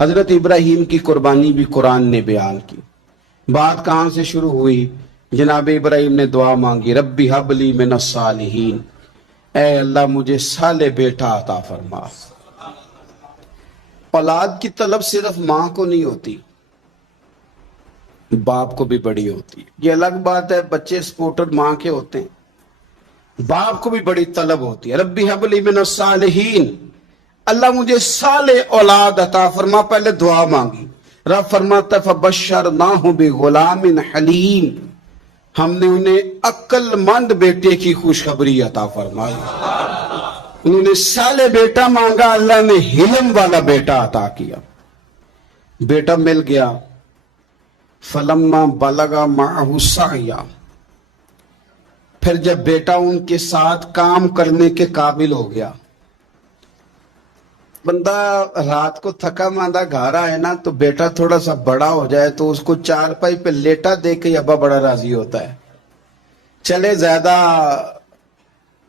حضرت ابراہیم کی قربانی بھی قرآن نے بیان کی. بات کہاں سے شروع ہوئی؟ جناب ابراہیم نے دعا مانگی، ربی حب لی من الصالحین، اے اللہ مجھے صالح بیٹا عطا فرما. اولاد کی طلب صرف ماں کو نہیں ہوتی، باپ کو بھی بڑی ہوتی ہے. یہ الگ بات ہے، بچے سپورٹر ماں کے ہوتے ہیں، باپ کو بھی بڑی طلب ہوتی ہے. ربی حب لی من الصالحین، اللہ مجھے صالح اولاد عطا فرما. پہلے دعا مانگی. رب فرماتا فبشرناہ بغلام حلیم، ہم نے انہیں عقل مند بیٹے کی خوشخبری عطا فرمائی. انہوں نے صالح بیٹا مانگا، اللہ نے حلم والا بیٹا عطا کیا. بیٹا مل گیا. فلما بلغ معہ السعی، پھر جب بیٹا ان کے ساتھ کام کرنے کے قابل ہو گیا. بندہ رات کو تھکا ماندہ گھر آئے نا تو بیٹا تھوڑا سا بڑا ہو جائے تو اس کو چارپائی پہ لیٹا دیکھ کے ابا بڑا راضی ہوتا ہے. چلے زیادہ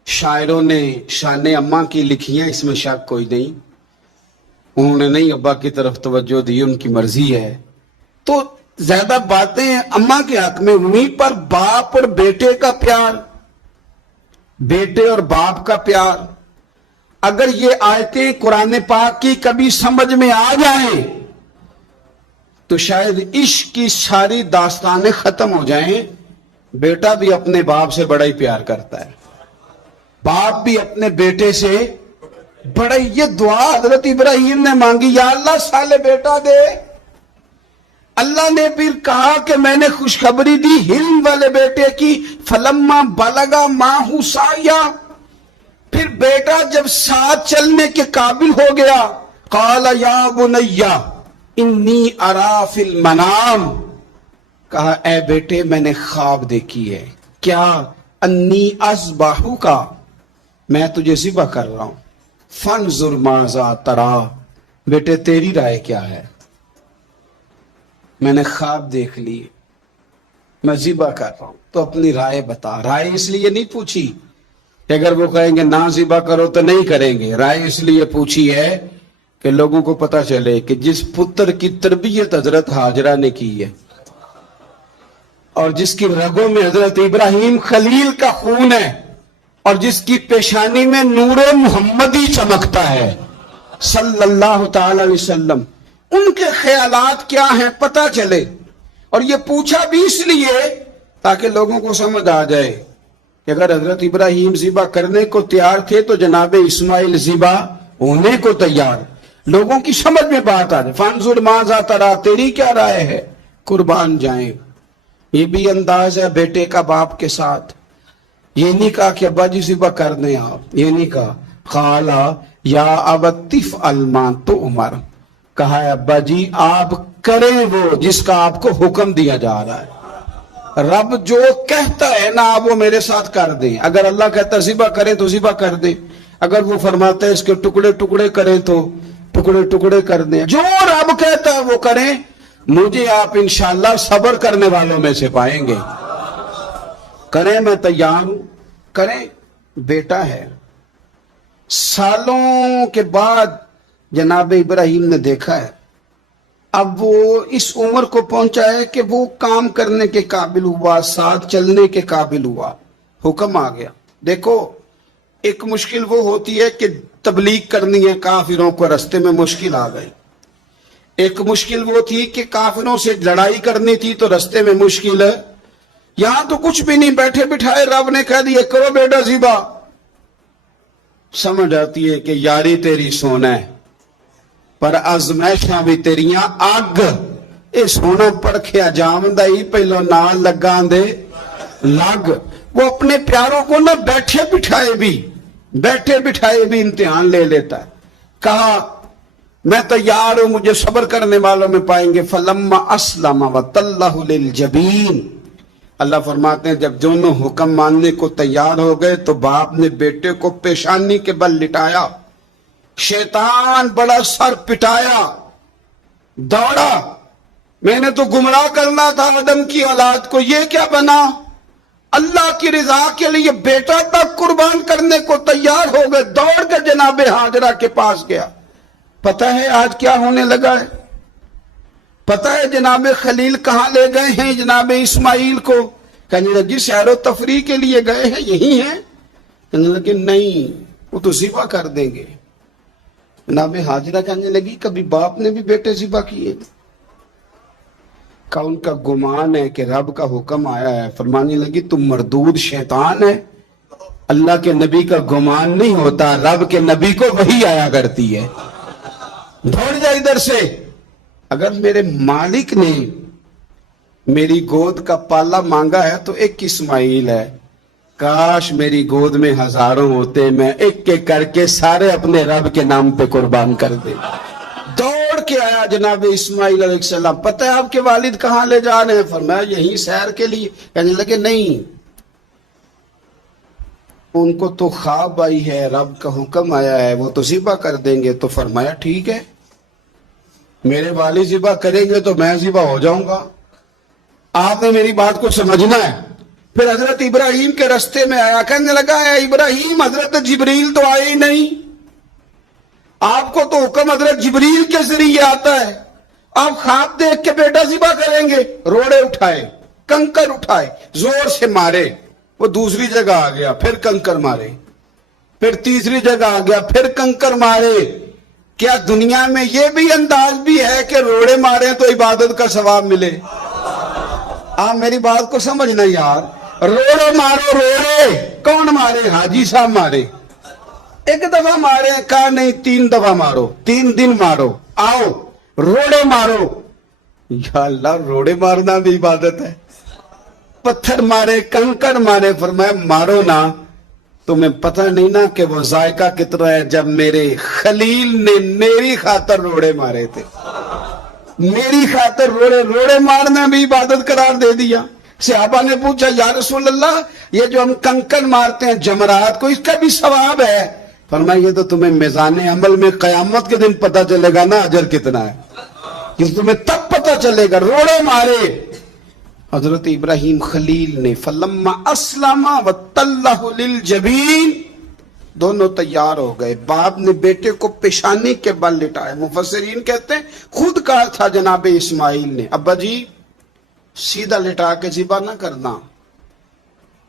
شاعروں نے شان اماں کی لکھی ہیں، اس میں شک کوئی نہیں، انہوں نے نہیں ابا کی طرف توجہ دی، ان کی مرضی ہے. تو زیادہ باتیں اماں کے حق میں ہوئی، پر باپ اور بیٹے کا پیار، بیٹے اور باپ کا پیار، اگر یہ آیتیں قرآن پاک کی کبھی سمجھ میں آ جائیں تو شاید عشق کی ساری داستانیں ختم ہو جائیں. بیٹا بھی اپنے باپ سے بڑا ہی پیار کرتا ہے، باپ بھی اپنے بیٹے سے بڑا ہی. یہ دعا حضرت ابراہیم نے مانگی، یا اللہ صالح بیٹا دے. اللہ نے پھر کہا کہ میں نے خوشخبری دی حلم والے بیٹے کی. فلما بلغ معہ السعی، پھر بیٹا جب ساتھ چلنے کے قابل ہو گیا، قال یا بنی انی ارا فی المنام، کہا اے بیٹے میں نے خواب دیکھی ہے. کیا؟ انی اذبحک، میں تجھے ذبح کر رہا ہوں. فانظر ماذا تری، بیٹے تیری رائے کیا ہے؟ میں نے خواب دیکھ لی، میں ذبح کر رہا ہوں، تو اپنی رائے بتا. رائے اس لیے نہیں پوچھی کہ اگر وہ کہیں گے نہ ذبح کرو تو نہیں کریں گے. رائے اس لیے پوچھی ہے کہ لوگوں کو پتہ چلے کہ جس پتر کی تربیت حضرت حاجرہ نے کی ہے اور جس کی رگوں میں حضرت ابراہیم خلیل کا خون ہے اور جس کی پیشانی میں نور محمدی چمکتا ہے صلی اللہ تعالی علیہ وسلم، ان کے خیالات کیا ہیں پتہ چلے. اور یہ پوچھا بھی اس لیے تاکہ لوگوں کو سمجھ آ جائے کہ اگر حضرت ابراہیم ذبح کرنے کو تیار تھے تو جناب اسماعیل ذبح ہونے کو تیار. لوگوں کی سمجھ میں بات آ جائے. فانظر ماذا تری، تیری کیا رائے ہے؟ قربان جائیں. یہ بھی انداز ہے بیٹے کا باپ کے ساتھ. یہ نہیں کہا کہ ابا جی ذبح کر دیں آپ، یہ نہیں کہا. قال یا ابت افعل ما تؤمر، کہا ہے ابا جی آپ کریں وہ جس کا آپ کو حکم دیا جا رہا ہے. رب جو کہتا ہے نا آپ وہ میرے ساتھ کر دیں. اگر اللہ کہتا ہے ذبح کریں تو ذبح کر دیں، اگر وہ فرماتا ہے اس کے ٹکڑے ٹکڑے کریں تو ٹکڑے ٹکڑے کر دیں. جو رب کہتا ہے وہ کریں. مجھے آپ انشاءاللہ صبر کرنے والوں میں سے پائیں گے. کریں، میں تیار ہوں، کریں. بیٹا ہے. سالوں کے بعد جناب ابراہیم نے دیکھا ہے اب وہ اس عمر کو پہنچا ہے کہ وہ کام کرنے کے قابل ہوا، ساتھ چلنے کے قابل ہوا. حکم آ گیا. دیکھو ایک مشکل وہ ہوتی ہے کہ تبلیغ کرنی ہے، کافروں کو رستے میں مشکل آ گئی. ایک مشکل وہ تھی کہ کافروں سے لڑائی کرنی تھی تو رستے میں مشکل ہے. یہاں تو کچھ بھی نہیں، بیٹھے بٹھائے رب نے کہہ دیا کرو بیٹا ذبح. سمجھ آتی ہے کہ یاری تیری سونا ہے پر ازمائشاں بھی تیریاں اگ. اے سونا پرکھیا جامدہ ہی پہلو نال لگاں دے لگ. وہ اپنے پیاروں کو نہ بیٹھے بٹھائے بھی امتحان لے لیتا ہے. کہا میں تیار ہوں، مجھے صبر کرنے والوں میں پائیں گے. فلما اسلم وتلہ للجبین، اللہ فرماتے ہیں جب دونوں حکم ماننے کو تیار ہو گئے تو باپ نے بیٹے کو پیشانی کے بل لٹایا. شیطان بڑا سر پٹایا، دوڑا. میں نے تو گمراہ کرنا تھا آدم کی اولاد کو، یہ کیا بنا؟ اللہ کی رضا کے لیے بیٹا تک قربان کرنے کو تیار ہو گئے. دوڑ کے جناب حاجرہ کے پاس گیا. پتہ ہے آج کیا ہونے لگا ہے؟ پتہ ہے جناب خلیل کہاں لے گئے ہیں جناب اسماعیل کو؟ کہنے لگی سیر و تفریح کے لیے گئے ہیں، یہی ہیں؟ کہنے لگے نہیں، وہ تو ذبح کر دیں گے۔ جناب ہاجرہ کہنے لگی کبھی باپ نے بھی بیٹے ذبح کیے؟ کا ان کا گمان ہے کہ رب کا حکم آیا ہے۔ فرمانے لگی تم مردود شیطان ہے، اللہ کے نبی کا گمان نہیں ہوتا، رب کے نبی کو وحی آیا کرتی ہے، دوڑ جا ادھر سے۔ اگر میرے مالک نے میری گود کا پالا مانگا ہے تو ایک اسماعیل ہے، کاش میری گود میں ہزاروں ہوتے، میں ایک ایک کر کے سارے اپنے رب کے نام پہ قربان کر دے۔ دوڑ کے آیا جناب اسماعیل علیہ السلام، پتہ ہے آپ کے والد کہاں لے جا رہے ہیں؟ فرمایا یہی سیر کے لیے۔ کہنے لگے نہیں، ان کو تو خواب آئی ہے، رب کا حکم آیا ہے، وہ تو ذبح کر دیں گے۔ تو فرمایا ٹھیک ہے، میرے والد ذبح کریں گے تو میں ذبح ہو جاؤں گا، آپ نے میری بات کو سمجھنا ہے۔ پھر حضرت ابراہیم کے رستے میں آیا، کہنے لگا اے ابراہیم حضرت جبریل تو آئے ہی نہیں، آپ کو تو حکم حضرت جبریل کے ذریعے آتا ہے، آپ خواب دیکھ کے بیٹا ذبح کریں گے؟ روڑے اٹھائے، کنکر اٹھائے، زور سے مارے، وہ دوسری جگہ آ گیا، پھر کنکر مارے، پھر تیسری جگہ آ گیا، پھر کنکر مارے۔ کیا دنیا میں یہ بھی انداز بھی ہے کہ روڑے مارے تو عبادت کا ثواب ملے؟ آپ میری بات کو سمجھنا یار، روڑے مارو، روڑے کون مارے؟ حاجی صاحب مارے، ایک دفعہ مارے، کہا نہیں 3 دفعہ مارو، 3 دن مارو، آؤ روڑے مارو۔ یا اللہ، روڑے مارنا بھی عبادت ہے؟ پتھر مارے، کنکر مارے، فرمایا مارو نا، تمہیں پتہ نہیں نا کہ وہ ذائقہ کتنا ہے جب میرے خلیل نے میری خاطر روڑے مارے تھے، میری خاطر روڑے مارنا بھی عبادت قرار دے دیا۔ صحابہ نے پوچھا یا رسول اللہ یہ جو ہم کنکر مارتے ہیں جمرات کو، اس کا بھی ثواب ہے؟ فرمایا یہ تو تمہیں میزان عمل میں قیامت کے دن پتہ چلے گا نا اجر کتنا ہے، یہ تمہیں تب پتہ چلے گا۔ روڑے مارے حضرت ابراہیم خلیل نے، فلما اسلم وتلہ للجبین، دونوں تیار ہو گئے، باپ نے بیٹے کو پیشانی کے بل لٹایا۔ مفسرین کہتے ہیں خود کہا تھا جناب اسماعیل نے ابا جی سیدھا لٹا کے ذبح نہ کرنا،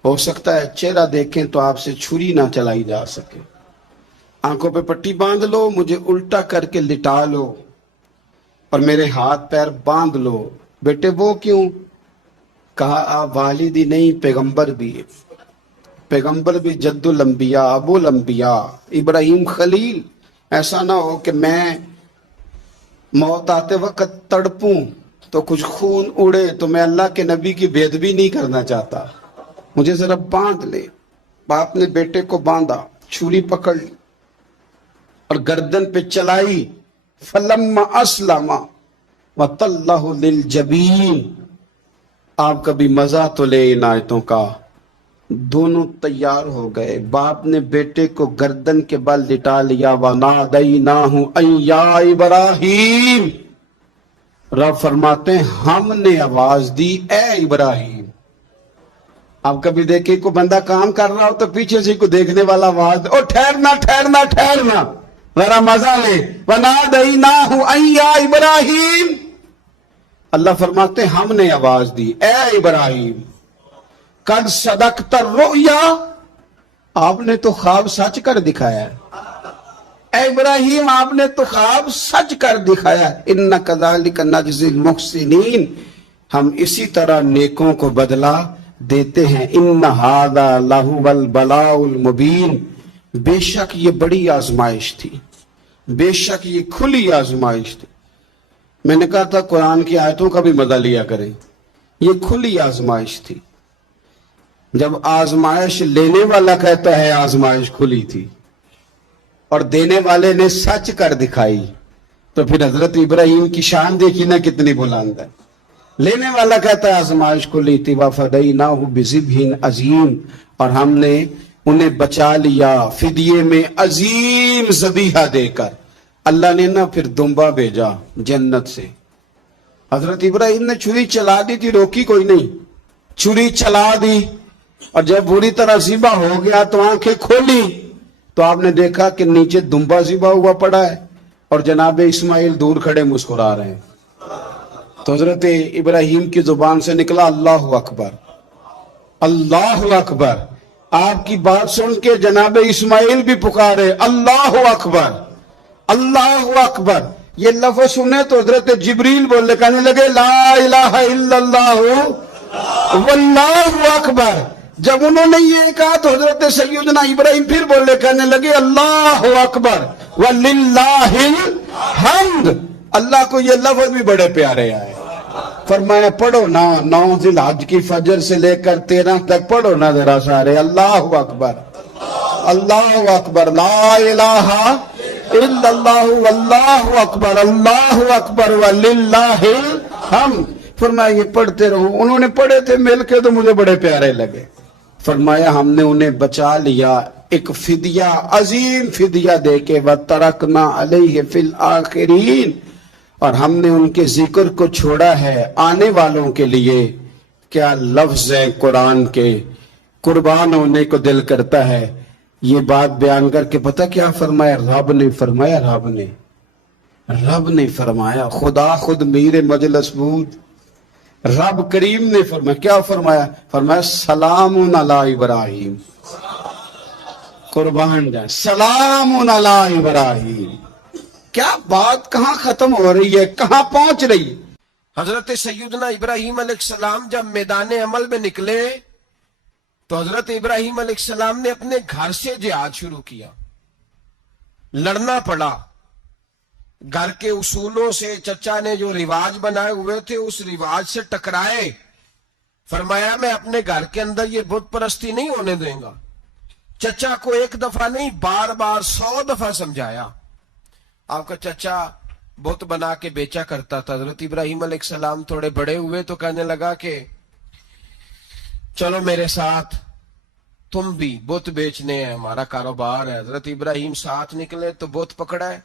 ہو سکتا ہے چہرہ دیکھیں تو آپ سے چھری نہ چلائی جا سکے، آنکھوں پہ پٹی باندھ لو، مجھے الٹا کر کے لٹا لو اور میرے ہاتھ پیر باندھ لو۔ بیٹے وہ کیوں؟ کہا آپ والد ہی نہیں پیغمبر بھی، پیغمبر بھی جد الانبیاء ابو الانبیاء ابراہیم خلیل، ایسا نہ ہو کہ میں موت آتے وقت تڑپوں تو کچھ خون اڑے تو میں اللہ کے نبی کی بے ادبی نہیں کرنا چاہتا، مجھے ذرا باندھ لے۔ باپ نے بیٹے کو باندھا، چھری پکڑ لی اور گردن پہ چلائی، فلما اسلم وتلہ للجبین۔ آپ کبھی مزہ تو لے ان آیتوں کا، دونوں تیار ہو گئے، باپ نے بیٹے کو گردن کے بل لٹا لیا، وَنَادَيْنَاهُ أَن يَا إِبْرَاهِيمُ، رب فرماتے ہیں ہم نے آواز دی اے ابراہیم۔ آپ کبھی دیکھیں کوئی بندہ کام کر رہا ہو تو پیچھے سے کوئی دیکھنے والا آواز دے، او ٹھہرنا ٹھہرنا ٹھہرنا، ذرا مزہ لے، وَنَادَيْنَاهُ أَن يَا إِبْرَاهِيمُ، اللہ فرماتے ہیں ہم نے آواز دی اے ابراہیم، قد صدقت الرؤیا، آپ نے تو خواب سچ کر دکھایا ہے، اے ابراہیم آپ نے تو خواب سچ کر دکھایا ہے، اِنَّ كَذَلِكَ نَجْزِي الْمُحْسِنِينَ، ہم اسی طرح نیکوں کو بدلہ دیتے ہیں، اِنَّ هَذَا لَهُوَ الْبَلَاءُ الْمُبِينُ، بے شک یہ بڑی آزمائش تھی، بے شک یہ کھلی آزمائش تھی۔ میں نے کہا تھا قرآن کی آیتوں کا بھی مزہ لیا کریں، یہ کھلی آزمائش تھی۔ جب آزمائش لینے والا کہتا ہے آزمائش کھلی تھی اور دینے والے نے سچ کر دکھائی تو پھر حضرت ابراہیم کی شان دیکھی نا کتنی بلند ہے۔ لینے والا کہتا ہے آزمائش کھلی تھی، وَفَدَيْنَاهُ بِذِبْحٍ عَظِيمٍ، اور ہم نے انہیں بچا لیا فدیے میں عظیم ذبیحہ دے کر۔ اللہ نے نا پھر دمبا بھیجا جنت سے، حضرت ابراہیم نے چھری چلا دی تھی، روکی کوئی نہیں، چھری چلا دی، اور جب بری طرح ذبح ہو گیا تو آنکھیں کھولی تو آپ نے دیکھا کہ نیچے دمبا ذبح ہوا پڑا ہے اور جناب اسماعیل دور کھڑے مسکرا رہے ہیں۔ تو حضرت ابراہیم کی زبان سے نکلا اللہ اکبر، اللہ اکبر۔ آپ کی بات سن کے جناب اسماعیل بھی پکارے اللہ اکبر، اللہ اکبر۔ یہ لفظ سنے تو حضرت جبریل بولنے کہنے لگے لا الہ الا اللہ واللہ اکبر۔ جب انہوں نے یہ کہا تو حضرت سیدنا ابراہیم پھر بولنے کہنے لگے اللہ اکبر وللہ الحمد۔ اللہ کو یہ لفظ بھی بڑے پیارے آئے۔ فرمایا پڑھو نا 9 ذی الحج کی فجر سے لے کر 13 تک پڑھو نا ذرا سارے اللہ اکبر، اللہ اکبر، لا الہ الا اللہ واللہ اکبر، اللہ اکبر وللہ الحمد۔ فرمایا یہ پڑھتے رہو۔ انہوں نے پڑھے تھے مل کے تو مجھے بڑے پیارے لگے۔ فرمایا ہم نے انہیں بچا لیا ایک فدیہ، عظیم فدیہ دے کے، وَتَرَكْنَا عَلَيْهِ فِي الْآخِرِينَ، اور ہم نے ان کے ذکر کو چھوڑا ہے آنے والوں کے لیے۔ کیا لفظ ہے قرآن کے، قربان ہونے کو دل کرتا ہے۔ یہ بات بیان کر کے پتہ کیا فرمایا؟ رب نے فرمایا، رب نے فرمایا، خدا خود میر مجلس بود، رب کریم نے فرمایا، کیا فرمایا؟ فرمایا سلام علی ابراہیم، قربان جائیں، سلام علی ابراہیم۔ کیا بات کہاں ختم ہو رہی ہے، کہاں پہنچ رہی ہے؟ حضرت سیدنا ابراہیم علیہ السلام جب میدان عمل میں نکلے تو حضرت ابراہیم علیہ السلام نے اپنے گھر سے جہاد شروع کیا، لڑنا پڑا۔ گھر کے اصولوں سے چچا نے جو رواج بنائے ہوئے تھے اس رواج سے ٹکرائے۔ فرمایا میں اپنے گھر کے اندر یہ بت پرستی نہیں ہونے دیں گا۔ چچا کو ایک دفعہ نہیں بار بار 100 دفعہ سمجھایا۔ آپ کا چچا بت بنا کے بیچا کرتا تھا۔ حضرت ابراہیم علیہ السلام تھوڑے بڑے ہوئے تو کہنے لگا کہ چلو میرے ساتھ، تم بھی بت بیچنے ہیں، ہمارا کاروبار ہے۔ حضرت ابراہیم ساتھ نکلے تو بت پکڑا ہے،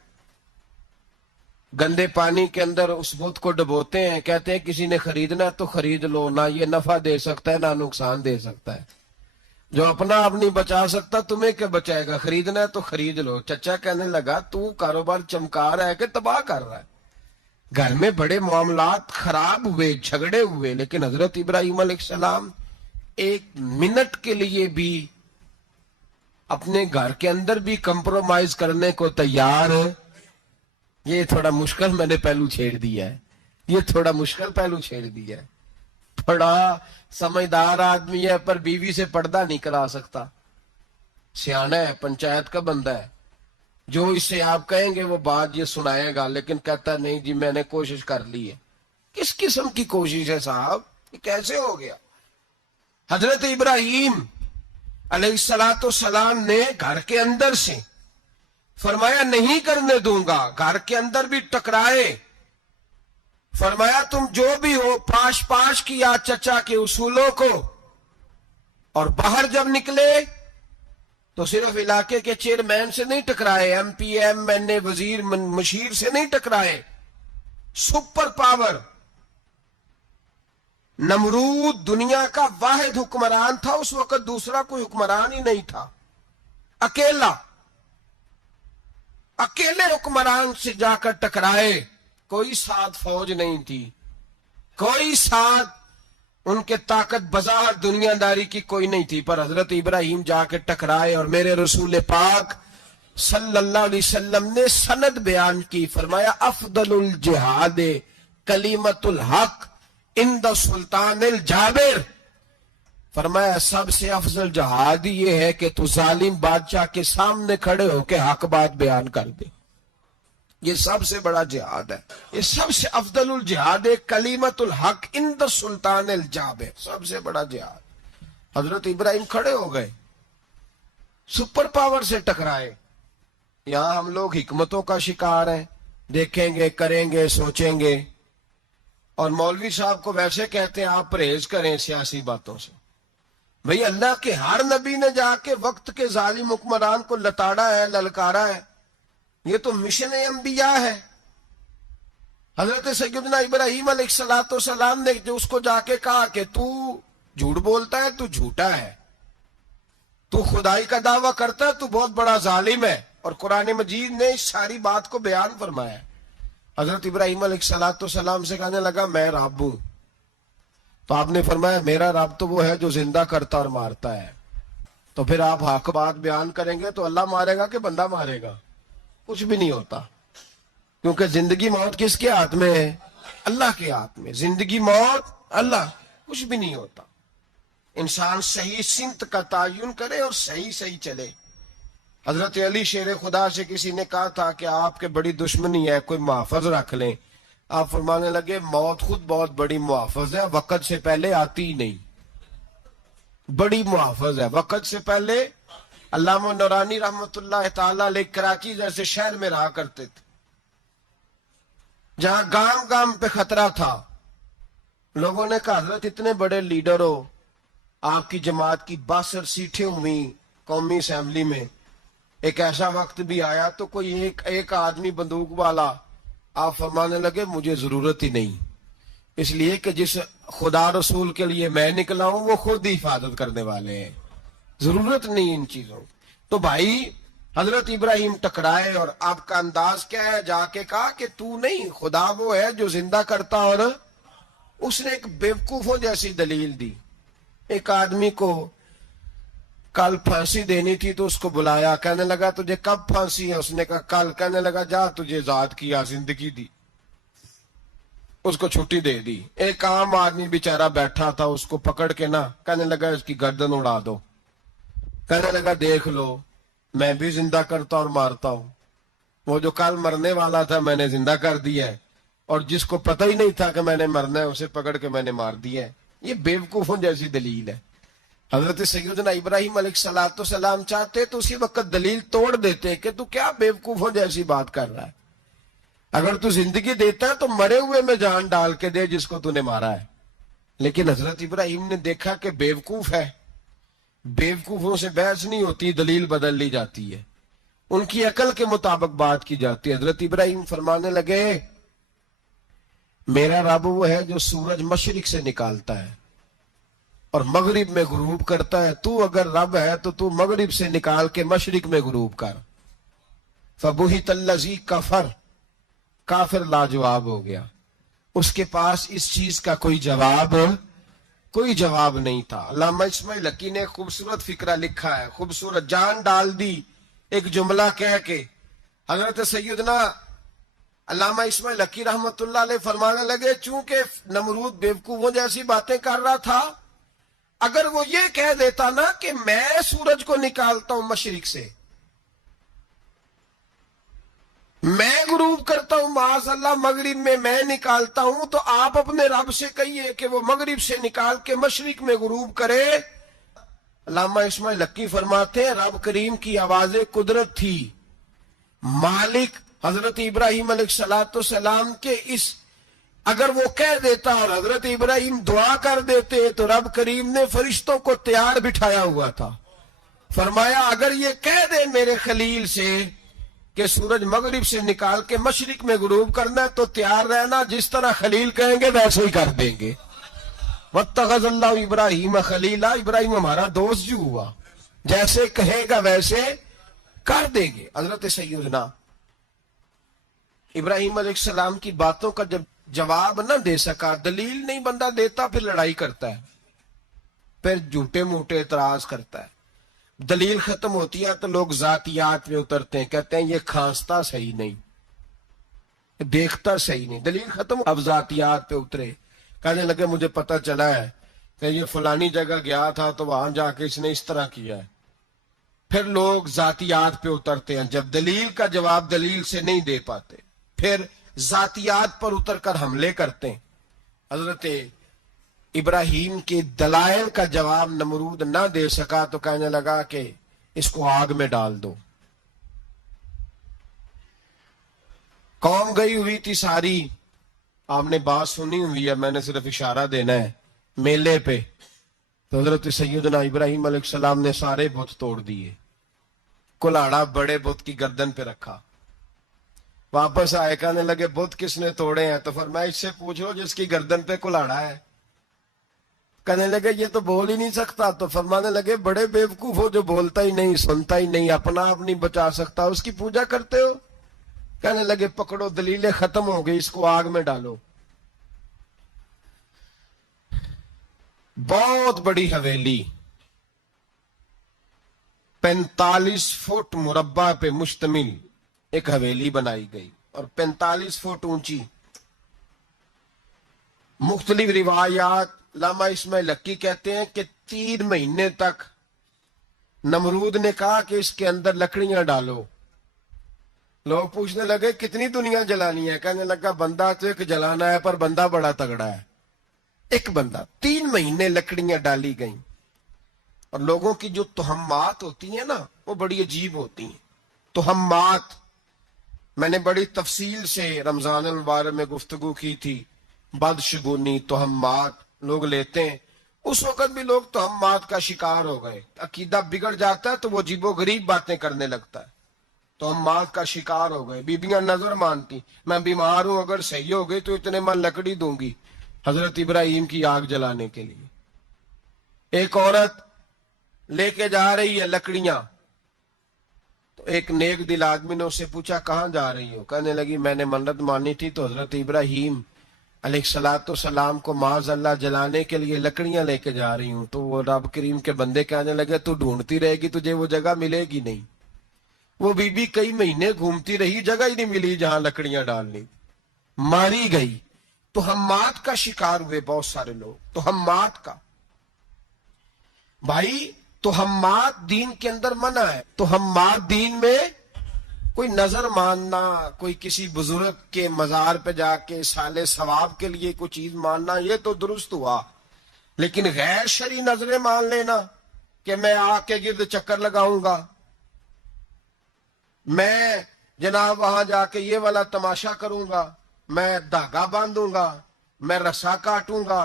گندے پانی کے اندر اس بت کو ڈبوتے ہیں، کہتے ہیں کسی نے خریدنا تو خرید لو، نہ یہ نفع دے سکتا ہے نہ نقصان دے سکتا ہے، جو اپنا آپ نہیں بچا سکتا تمہیں کیا بچائے گا، خریدنا ہے تو خرید لو۔ چچا کہنے لگا تو کاروبار چمکا رہا ہے کہ تباہ کر رہا ہے؟ گھر میں بڑے معاملات خراب ہوئے، جھگڑے ہوئے، لیکن حضرت ابراہیم علیہ السلام 1 منٹ کے لیے بھی اپنے گھر کے اندر بھی کمپرومائز کرنے کو تیار ہے۔ یہ تھوڑا مشکل میں نے پہلو چھیڑ دیا ہے، یہ تھوڑا مشکل پہلو چھیڑ دیا ہے۔ بڑا سمجھدار آدمی ہے پر بیوی سے پردہ نہیں کرا سکتا، سیانا ہے، پنچایت کا بندہ ہے، جو اس سے آپ کہیں گے وہ بات یہ سنائے گا، لیکن کہتا نہیں جی میں نے کوشش کر لی ہے۔ کس قسم کی کوشش ہے صاحب، یہ کیسے ہو گیا؟ حضرت ابراہیم علیہ السلام نے گھر کے اندر سے فرمایا نہیں کرنے دوں گا، گھر کے اندر بھی ٹکرائے۔ فرمایا تم جو بھی ہو پاش کیا چچا کے اصولوں کو، اور باہر جب نکلے تو صرف علاقے کے چیئرمین سے نہیں ٹکرائے، ایم پی ایم این اے وزیر مشیر سے نہیں ٹکرائے، سپر پاور نمرود دنیا کا واحد حکمران تھا اس وقت، دوسرا کوئی حکمران ہی نہیں تھا، اکیلے حکمران سے جا کر ٹکرائے، کوئی ساتھ فوج نہیں تھی، کوئی ساتھ ان کے طاقت بظاہر دنیا داری کی کوئی نہیں تھی، پر حضرت ابراہیم جا کے ٹکرائے، اور میرے رسول پاک صلی اللہ علیہ وسلم نے سند بیان کی، فرمایا افضل الجہاد کلمۃ الحق عند سلطان الجابر۔ فرمایا سب سے افضل جہاد یہ ہے کہ تو ظالم بادشاہ کے سامنے کھڑے ہو کے حق بات بیان کر دے، یہ سب سے بڑا جہاد ہے، یہ سب سے افضل الجہاد کلمۃ الحق عند سلطان الجابر، سب سے بڑا جہاد۔ حضرت ابراہیم کھڑے ہو گئے، سپر پاور سے ٹکرائے۔ یہاں ہم لوگ حکمتوں کا شکار ہیں، دیکھیں گے، کریں گے، سوچیں گے، اور مولوی صاحب کو ویسے کہتے ہیں آپ پرہیز کریں سیاسی باتوں سے۔ بھئی اللہ کے ہر نبی نے جا کے وقت کے ظالم حکمران کو لتاڑا ہے، للکارا ہے، یہ تو مشن انبیاء ہے۔ حضرت سیدنا ابراہیم علیہ السلام نے جو اس کو جا کے کہا کہ تو جھوٹ بولتا ہے، تو جھوٹا ہے، تو خدائی کا دعویٰ کرتا ہے، تو بہت بڑا ظالم ہے، اور قرآن مجید نے اس ساری بات کو بیان فرمایا ہے۔ حضرت ابراہیم علیہ السلام سے کہنے لگا میں رب ہوں. تو آپ نے فرمایا میرا رب تو وہ ہے جو زندہ کرتا اور مارتا ہے. تو پھر آپ حق بات بیان کریں گے تو اللہ مارے گا کہ بندہ مارے گا؟ کچھ بھی نہیں ہوتا، کیونکہ زندگی موت کس کے ہاتھ میں ہے؟ اللہ کے ہاتھ میں. زندگی موت اللہ، کچھ بھی نہیں ہوتا. انسان صحیح سمت کا تعین کرے اور صحیح چلے. حضرت علی شیر خدا سے کسی نے کہا تھا کہ آپ کے بڑی دشمنی ہے، کوئی محافظ رکھ لیں. آپ فرمانے لگے موت خود بہت بڑی محافظ ہے، وقت سے پہلے آتی ہی نہیں. بڑی محافظ ہے، وقت سے پہلے. علامہ نورانی رحمت اللہ تعالی علیہ کراچی جیسے شہر میں رہا کرتے تھے، جہاں گام گام پہ خطرہ تھا. لوگوں نے کہا حضرت اتنے بڑے لیڈر ہو، آپ کی جماعت کی 62 سیٹیں ہوئی قومی اسمبلی میں، ایک ایسا وقت بھی آیا تو کوئی ایک آدمی بندوق والا. آپ فرمانے لگے مجھے ضرورت ہی نہیں، اس لیے کہ جس خدا رسول کے لیے میں نکلا ہوں وہ خود ہی حفاظت کرنے والے ہیں، ضرورت نہیں ان چیزوں. تو بھائی حضرت ابراہیم ٹکرائے اور آپ کا انداز کیا ہے؟ جا کے کہا کہ تو نہیں، خدا وہ ہے جو زندہ کرتا. اور اس نے ایک بیوقوفوں جیسی دلیل دی. ایک آدمی کو کل پھانسی دینی تھی تو اس کو بلایا، کہنے لگا تجھے کب پھانسی ہے؟ اس نے کہا کل. کہنے لگا جا تجھے ذات کیا زندگی دی، اس کو چھٹی دے دی. ایک عام آدمی بیچارہ بیٹھا تھا، اس کو پکڑ کے نا کہنے لگا اس کی گردن اڑا دو. کہنے لگا دیکھ لو میں بھی زندہ کرتا اور مارتا ہوں، وہ جو کل مرنے والا تھا میں نے زندہ کر دیا ہے، اور جس کو پتہ ہی نہیں تھا کہ میں نے مرنا ہے اسے پکڑ کے میں نے مار دیا ہے. یہ بیوقوفوں جیسی دلیل ہے. حضرت سیدنا ابراہیم علیہ السلام چاہتے تو اسی وقت دلیل توڑ دیتے کہ تو کیا بیوقوفوں جیسی بات کر رہا ہے. اگر تو زندگی دیتا ہے تو مرے ہوئے میں جان ڈال کے دے جس کو تو نے مارا ہے. لیکن حضرت ابراہیم نے دیکھا کہ بیوقوف ہے، بیوقوفوں سے بحث نہیں ہوتی، دلیل بدل لی جاتی ہے، ان کی عقل کے مطابق بات کی جاتی ہے. حضرت ابراہیم فرمانے لگے میرا رب وہ ہے جو سورج مشرق سے نکالتا ہے اور مغرب میں غروب کرتا ہے. تو اگر رب ہے تو تو مغرب سے نکال کے مشرق میں غروب کر. فبہت الذی کفر، کافر لاجواب ہو گیا، اس کے پاس اس چیز کا کوئی جواب نہیں تھا. علامہ اسماعیل حقی نے خوبصورت فقرہ لکھا ہے، خوبصورت جان ڈال دی ایک جملہ کہہ کے. حضرت سیدنا علامہ اسماعیل حقی رحمت اللہ علیہ فرمانے لگے چونکہ نمرود بیوقوفوں جیسی باتیں کر رہا تھا، اگر وہ یہ کہہ دیتا نا کہ میں سورج کو نکالتا ہوں مشرق سے، میں غروب کرتا ہوں معاذ اللہ مغرب میں میں نکالتا ہوں، تو آپ اپنے رب سے کہیے کہ وہ مغرب سے نکال کے مشرق میں غروب کرے. علامہ اسماعیل حقی فرماتے ہیں رب کریم کی آواز قدرت تھی، مالک حضرت ابراہیم علیہ السلام کے اس اگر وہ کہہ دیتا اور حضرت ابراہیم دعا کر دیتے تو رب کریم نے فرشتوں کو تیار بٹھایا ہوا تھا. فرمایا اگر یہ کہہ دے میرے خلیل سے کہ سورج مغرب سے نکال کے مشرق میں غروب کرنا ہے تو تیار رہنا، جس طرح خلیل کہیں گے ویسے ہی کر دیں گے. واتخذ اللہ ابراہیم خلیلا، ابراہیم ہمارا دوست جو ہوا، جیسے کہے گا ویسے کر دیں گے. حضرت سیدنا ابراہیم علیہ السلام کی باتوں کا جب جواب نہ دے سکا، دلیل نہیں بندہ دیتا، پھر لڑائی کرتا ہے، پھر جھوٹے موٹے اعتراض کرتا ہے. دلیل ختم ہوتی ہے تو لوگ ذاتیات میں اترتے ہیں، کہتے ہیں یہ کھانستا صحیح نہیں، دیکھتا صحیح نہیں. دلیل ختم، اب ذاتیات پہ اترے، کہنے لگے مجھے پتہ چلا ہے کہ یہ فلانی جگہ گیا تھا تو وہاں جا کے اس نے اس طرح کیا ہے. پھر لوگ ذاتیات پہ اترتے ہیں، جب دلیل کا جواب دلیل سے نہیں دے پاتے پھر ذاتیات پر اتر کر حملے کرتے ہیں. حضرت ابراہیم کے دلائل کا جواب نمرود نہ دے سکا تو کہنے لگا کہ اس کو آگ میں ڈال دو. قوم گئی ہوئی تھی ساری، آپ نے بات سنی ہوئی ہے، میں نے صرف اشارہ دینا ہے، میلے پہ تو حضرت سیدنا ابراہیم علیہ السلام نے سارے بت توڑ دیے، کلاڑا بڑے بت کی گردن پہ رکھا. واپس آئے، کہنے لگے بت کس نے توڑے ہیں؟ تو فرمایا اس سے پوچھو جس کی گردن پہ کلاڑا ہے. کہنے لگے یہ تو بول ہی نہیں سکتا. تو فرمانے لگے بڑے بیوقوف ہو، جو بولتا ہی نہیں، سنتا ہی نہیں، اپنا آپ نہیں بچا سکتا، اس کی پوجا کرتے ہو. کہنے لگے پکڑو دلیلیں ختم ہو گئی، اس کو آگ میں ڈالو۔ بہت بڑی حویلی 45 فٹ مربع پہ مشتمل ایک حویلی بنائی گئی اور 45 فٹ اونچی۔ مختلف روایات علامہ اسماعیل حقی کہتے ہیں کہ 3 مہینے تک نمرود نے کہا کہ اس کے اندر لکڑیاں ڈالو۔ لوگ پوچھنے لگے کتنی دنیا جلانی ہے؟ کہنے لگا بندہ تو ایک جلانا ہے، پر بندہ بڑا تگڑا ہے، ایک بندہ۔ 3 مہینے لکڑیاں ڈالی گئیں، اور لوگوں کی جو تہمات ہوتی ہیں نا وہ بڑی عجیب ہوتی ہیں۔ تہمات میں نے بڑی تفصیل سے رمضان المبارک میں گفتگو کی تھی۔ بدشگونی، تہمات لوگ لیتے ہیں، اس وقت بھی لوگ تہمات کا شکار ہو گئے۔ عقیدہ بگڑ جاتا ہے تو وہ عجیب و غریب باتیں کرنے لگتا ہے، تہمات کا شکار ہو گئے۔ بیبیاں نظر مانتی، میں بیمار ہوں، اگر صحیح ہو گئی تو اتنے من لکڑی دوں گی حضرت ابراہیم کی آگ جلانے کے لیے۔ ایک عورت لے کے جا رہی ہے لکڑیاں، تو ایک نیک دل آدمی نے اس سے پوچھا کہاں جا رہی ہو؟ کہنے لگی میں نے منت مانی تھی تو حضرت ابراہیم علیہ السلام کو معاذ اللہ جلانے کے لیے لکڑیاں لے کے جا رہی ہوں۔ تو وہ رب کریم کے بندے کہنے لگے تو ڈھونڈتی رہے گی، تجھے وہ جگہ ملے گی نہیں۔ وہ بی بی کئی مہینے گھومتی رہی، جگہ ہی نہیں ملی جہاں لکڑیاں ڈالنی، ماری گئی۔ تہمات کا شکار ہوئے بہت سارے لوگ، تہمات کا۔ بھائی تہمات دین کے اندر منع ہے۔ تہمات دین میں کوئی نظر ماننا، کوئی کسی بزرگ کے مزار پہ جا کے سالے ثواب کے لیے کوئی چیز ماننا، یہ تو درست ہوا، لیکن غیر شرعی نظریں مان لینا کہ میں آ کے گرد چکر لگاؤں گا، میں جناب وہاں جا کے یہ والا تماشا کروں گا، میں دھاگا باندھوں گا، میں رسا کاٹوں گا،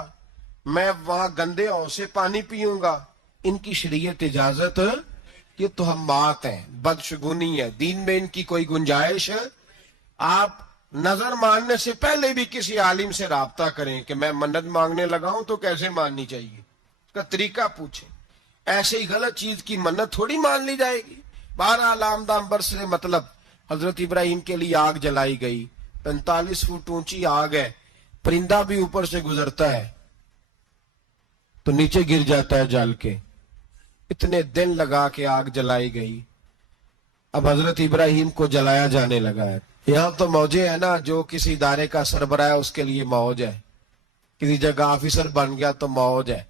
میں وہاں گندے ہوں سے پانی پیوں گا، ان کی شریعت اجازت؟ یہ تہمات ہیں، بدشگونی ہے، دین میں ان کی کوئی گنجائش ہے؟ آپ نظر ماننے سے پہلے بھی کسی عالم سے رابطہ کریں کہ میں منت مانگنے لگا ہوں تو کیسے ماننی چاہیے، اس کا طریقہ پوچھیں۔ ایسے ہی غلط چیز کی منت تھوڑی مان لی جائے گی۔ بہرحال آمدہ برسر مطلب حضرت ابراہیم کے لیے آگ جلائی گئی، 45 فٹ اونچی آگ ہے، پرندہ بھی اوپر سے گزرتا ہے تو نیچے گر جاتا ہے جل کے۔ اتنے دن لگا کے آگ جلائی گئی، اب حضرت ابراہیم کو جلایا جانے لگا ہے۔ یہاں تو موجیں ہیں نا، جو کسی ادارے کا سربراہ ہے اس کے لیے موج ہے، کسی جگہ آفیسر بن گیا تو موج ہے،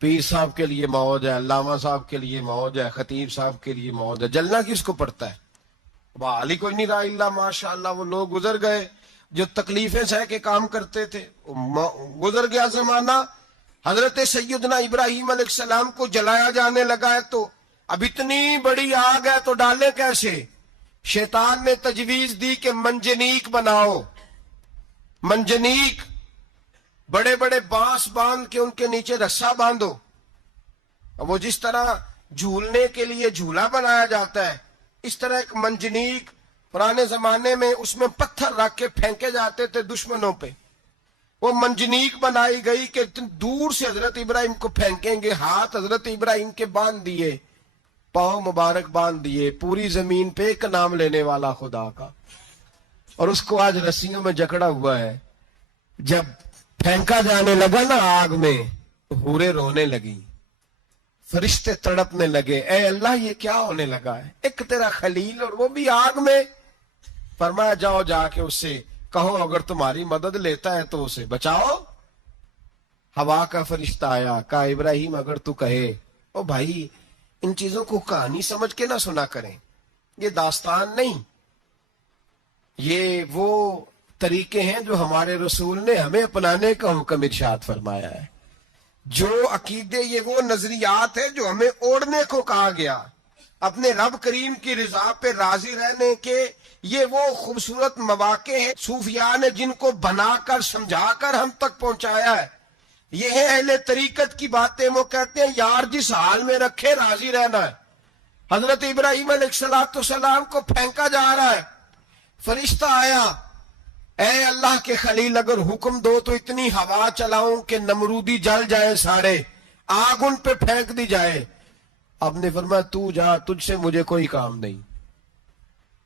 پیر صاحب کے لیے موج ہے، علامہ صاحب کے لیے موج ہے، خطیب صاحب کے لیے موج ہے۔ جلنا کس کو پڑتا ہے؟ بحال ہی کوئی نہیں رہا اللہ ماشاء اللہ۔ وہ لوگ گزر گئے جو تکلیفیں سہ کے کام کرتے تھے، گزر گیا زمانہ۔ حضرت سیدنا ابراہیم علیہ السلام کو جلایا جانے لگا ہے، تو اب اتنی بڑی آگ ہے تو ڈالے کیسے؟ شیطان نے تجویز دی کہ منجنیق بناؤ، منجنیق، بڑے بڑے بانس باندھ کے ان کے نیچے رسا باندھو۔ وہ جس طرح جھولنے کے لیے جھولا بنایا جاتا ہے، اس طرح ایک منجنیق پرانے زمانے میں اس میں پتھر رکھ کے پھینکے جاتے تھے دشمنوں پہ۔ وہ منجنیق بنائی گئی کہ دور سے حضرت ابراہیم کو پھینکیں گے، ہاتھ حضرت ابراہیم کے باندھ دیے، پاؤں مبارک باندھ دیے، پوری زمین پہ ایک نام لینے والا خدا کا، اور اس کو آج رسیوں میں جکڑا ہوا ہے۔ جب پھینکا جانے لگا نا آگ میں تو حوریں رونے لگی، فرشتے تڑپنے لگے، اے اللہ یہ کیا ہونے لگا ہے؟ ایک تیرا خلیل اور وہ بھی آگ میں۔ فرمایا جاؤ جا کے اس سے کہو اگر تمہاری مدد لیتا ہے تو اسے بچاؤ۔ ہوا کا فرشتہ آیا، کہا ابراہیم اگر تو کہے۔ او بھائی ان چیزوں کو کہانی سمجھ کے نہ سنا کریں، یہ داستان نہیں، یہ وہ طریقے ہیں جو ہمارے رسول نے ہمیں اپنانے کا حکم ارشاد فرمایا ہے۔ جو عقیدے، یہ وہ نظریات ہیں جو ہمیں اوڑھنے کو کہا گیا، اپنے رب کریم کی رضا پہ راضی رہنے کے یہ وہ خوبصورت مواقع ہیں صوفیاء نے جن کو بنا کر سمجھا کر ہم تک پہنچایا ہے۔ یہ ہے اہل طریقت کی باتیں۔ وہ کہتے ہیں یار جس حال میں رکھے راضی رہنا ہے۔ حضرت ابراہیم علیہ السلام کو پھینکا جا رہا ہے، فرشتہ آیا، اے اللہ کے خلیل اگر حکم دو تو اتنی ہوا چلاؤں کہ نمرودی جل جائے، سارے آگ ان پہ پھینک دی جائے۔ اب نے فرمایا تو جا، تجھ سے مجھے کوئی کام نہیں۔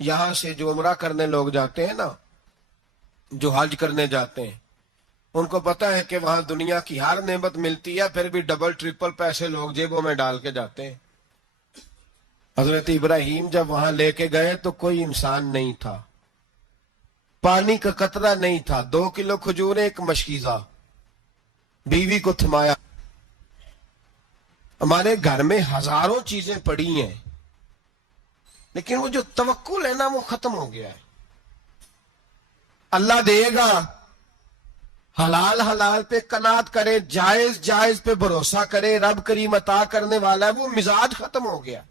یہاں سے جو عمرہ کرنے لوگ جاتے ہیں نا، جو حج کرنے جاتے ہیں، ان کو پتا ہے کہ وہاں دنیا کی ہر نعمت ملتی ہے، پھر بھی ڈبل ٹرپل پیسے لوگ جیبوں میں ڈال کے جاتے ہیں۔ حضرت ابراہیم جب وہاں لے کے گئے تو کوئی انسان نہیں تھا، پانی کا قطرہ نہیں تھا، 2 کلو کھجور، ایک مشکیزہ، بیوی کو تھمایا۔ ہمارے گھر میں ہزاروں چیزیں پڑی ہیں، لیکن وہ جو توکل ہے نا وہ ختم ہو گیا ہے۔ اللہ دے گا، حلال حلال پہ قناعت کرے، جائز جائز پہ بھروسہ کرے، رب کریم عطا کرنے والا ہے، وہ مزاج ختم ہو گیا۔